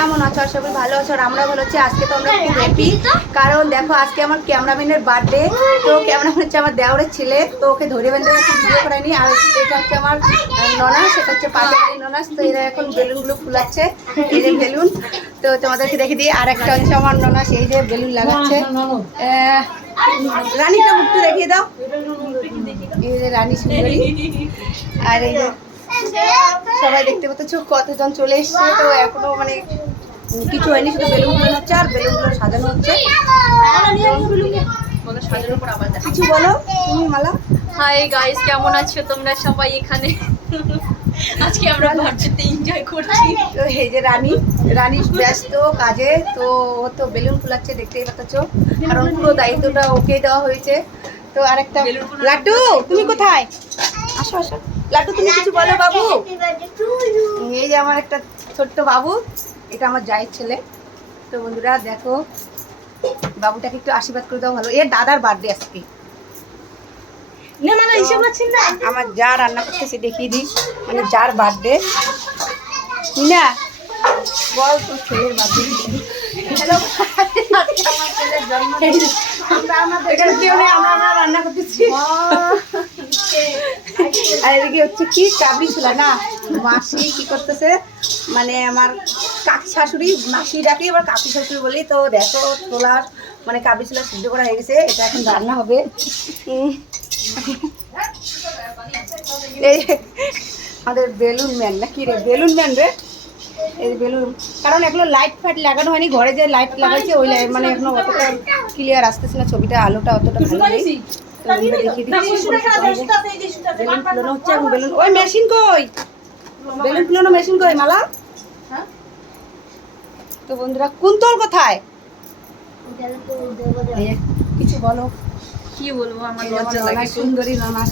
কেমন আছো? সবাই ভালো আছো আর আমরা ভালো আছি। আজকে তো আমরা খুব হ্যাপি, কারণ দেখো আজকে আমার ক্যামেরাম্যানের বার্থডে। তো ক্যামেরাম্যান হচ্ছে আমার দেওরের ছেলে, তো ওকে ধরে বেঁধে একটু ভিডিও করায়নি। আর এটা হচ্ছে আমার ননাস, সেটা হচ্ছে পাশের ননাস। তো এরা এখন বেলুনগুলো ফুলাচ্ছে, এই যে বেলুন। তো তোমাদেরকে দেখে দিই। আর একটা হচ্ছে আমার ননাস, এই যে বেলুন লাগাচ্ছে। রানীটা মুখটা দেখিয়ে দাও, এই যে রানী সুন্দরী। আর এই যে সবাই দেখতে পাচ্ছ কতজন চলে এসছে। তো এখনো মানে কিছু হয়নি, শুধু বেলুন ফুলানো হচ্ছে আর বেলুনগুলো সাজানো হচ্ছে। কিছু বলো তুমি মালা। হাই গাইস, কেমন আছো তোমরা সবাই? এখানে আজকে আমরা বার্থডে এনজয় করছি। তো এই যে রানী ব্যস্ত কাজে, তো ও তো বেলুন ফুলাচ্ছে, দেখতেই পাচ্ছ, কারণ পুরো দায়িত্বটা ওকে দেওয়া হয়েছে। তো আরেকটা লাড্ডু, তুমি কোথায়? আসো আসো লাড্ডু, তুমি কিছু বলো বাবু। এই যে আমার একটা ছোট্ট বাবু, এটা আমার জায়ের ছেলে। তো বন্ধুরা দেখো, বাবুটাকে একটু আশীর্বাদ করে দাও ভালো। এর দাদার বার্থডে আজকে। আমার যা রান্না করতেছে দেখিয়ে দিই, মানে যার বার্থডে। না বল তোর ছেলের বার্থডে। হ্যালো, আমার ছেলের জন্মদিন। এখানে কেউ নেই, আমরা রান্না করতেছি। আর এদিকে হচ্ছে কি কাবলি ছোলা না, মাসি কি করতেছে, মানে আমার কাকি শাশুড়ি, মাসি ডাকি আবার কাকি শাশুড়ি বলি। তো দেখো ছোলার মানে কাবলি ছোলা সিদ্ধ করা হয়ে গেছে, এটা এখন রান্না হবে। এই আমাদের বেলুন ম্যান না কি রে, বেলুন ম্যান রে, এই বেলুন। কারণ এগুলো লাইট ফাইট লাগানো হয়নি, ঘরে যে লাইট লাগাইছে ওই লাইট মানে এখনো অতটা ক্লিয়ার আসতেছে না, ছবিটা আলোটা অতটা ভালো নেই। বেলুন ফুলানো হচ্ছে এখন। বেলুন ওই মেশিন কই, বেলুন ফুলানো মেশিন কই মালা? তো বন্ধুরা কুন্তল কোথায়? কিছু বলো। কি বলবো, আমার এই যে লজ্জা আমার লাগে। ননাস, সুন্দরী ননাস।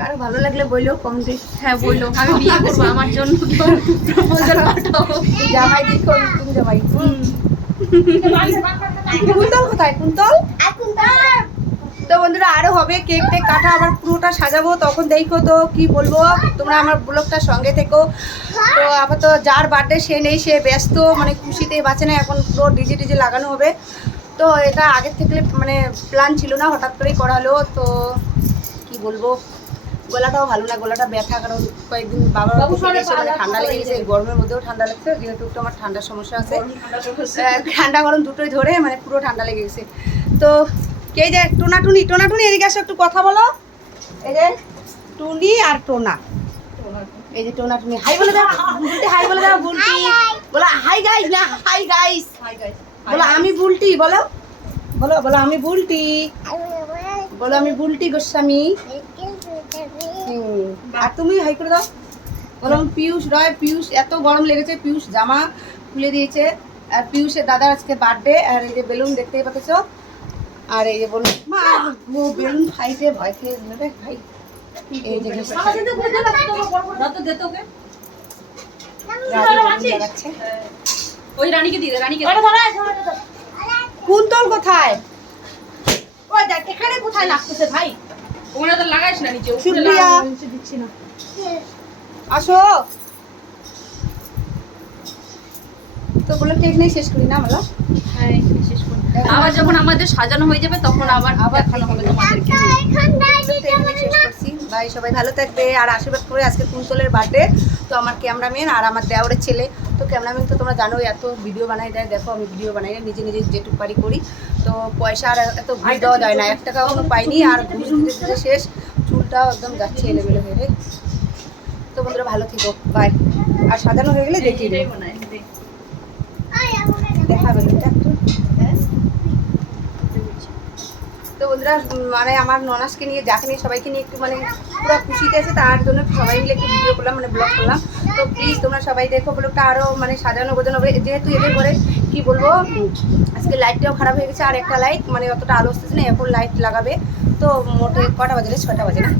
কারো ভালো লাগলে বললো কমেন্টে। হ্যাঁ বললো, আমি বিয়ে করবো, আমার জন্য কেউ প্রপোজাল পাঠাও। জামাই দেখো, নতুন জামাই। কুন্তল কোথায়? কুন্তল। তো বন্ধুরা আরো হবে, কেক টেক কাটা, আবার পুরোটা সাজাবো, তখন দেখো। তো কি বলবো, তোমরা আমার ব্লগটার সঙ্গে থেকো। তো আপাতত যার বার্থডে সে নেই, সে ব্যস্ত, মানে খুশিতেই বাঁচে না। এখন পুরো ডিজে লাগানো হবে। তো এটা আগের থেকে মানে প্ল্যান ছিল না, হঠাৎ করেই করা হলো। তো কি বলবো, গলাটাও ভালো না, গলাটা ব্যথা, কারণ কয়েকদিন বাবার মানে ঠান্ডা লেগে গেছে। গরমের মধ্যেও ঠান্ডা লাগছে, যেহেতু একটু আমার ঠান্ডার সমস্যা আছে, ঠান্ডা গরম দুটোই ধরে মানে পুরো ঠান্ডা লেগে গেছে। তো কে যে টোনাটুনি এদিকে আসো, একটু কথা বলো। এই যে টুনি আর টোনা, এই যে টোনাটুনি। হাই বলে দাও বুলটি, হাই বলে দাও বুলটি। বলো হাই গাইস না, হাই গাইস। বলো আমি বুলটি, বলো বলো বলো আমি বুলটি, বলো আমি বুলটি গোস্বামী। আর তুমি হাই করে দাও। বলো পিয়ুষ রয়। পিয়ুষ এত গরম লেগেছে, পিয়ুষ জামা খুলে দিয়েছে। আর পিয়ুষের দাদার আজকে বার্থডে। আর এই যে বেলুন দেখতেই পাচ্ছ। আর এই যে বলুন মা, ও বেলুন খাইতে ভয় খেয়ে নেবে ভাই। এই যে লাগাচ্ছে। ওই রানীকে দিয়ে দে, রানীকে। কুন্তল কোথায়? ওই দেখ এখানে কোথায় লাগতেছে ভাই? ওরা তো লাগাইস না নিচে, উপরে সুপ্রিয়া লাগা, নিচে দিচ্ছি না। আসো। তো বলে ঠিক নেই, শেষ করি না মালা। হ্যাঁ এখানে শেষ করি। আবার যখন আমাদের সাজানো হয়ে যাবে তখন আবার দেখানো হবে তোমাদেরকে। শেষ করছি। ভাই সবাই ভালো থাকবে আর আশীর্বাদ করে। আজকে কুন্তলের বার্থডে, তো আমার ক্যামেরাম্যান আর আমার দেওরের ছেলে। তো ক্যামেরাম্যান তো তোমরা জানোই এত ভিডিও বানাই দেয়। দেখো আমি ভিডিও বানাই না, নিজে যেটুকু পারি করি। তো পয়সা আর এত ঘুষ দেওয়া যায় না, 1 টাকাও কোনো পাইনি। আর ঘুষ দিতে শেষ, চুলটাও একদম যাচ্ছে এলেবেলে হয়ে। তো বন্ধুরা ভালো থেকো, বাই। আর সাজানো হয়ে গেলে দেখিয়ে দেবো, দেখাবে এটা একটু। তো বন্ধুরা মানে আমার ননাসকে নিয়ে, যাকে নিয়ে, সবাইকে নিয়ে একটু মানে পুরো খুশিতে আছে, তার জন্য সবাই মিলে একটু ভিডিও করলাম, মানে ব্লগ করলাম। তো প্লিজ তোমরা সবাই দেখো, ব্লগটা আরও মানে সাজানো গোজানো হবে। যেহেতু এদের ঘরে কি বলবো, আজকে লাইটটাও খারাপ হয়ে গেছে। আর একটা লাইট মানে অতটা আলো আসতেছে না, এখন লাইট লাগাবে। তো মোটে কটা বাজে? 6টা বাজে না?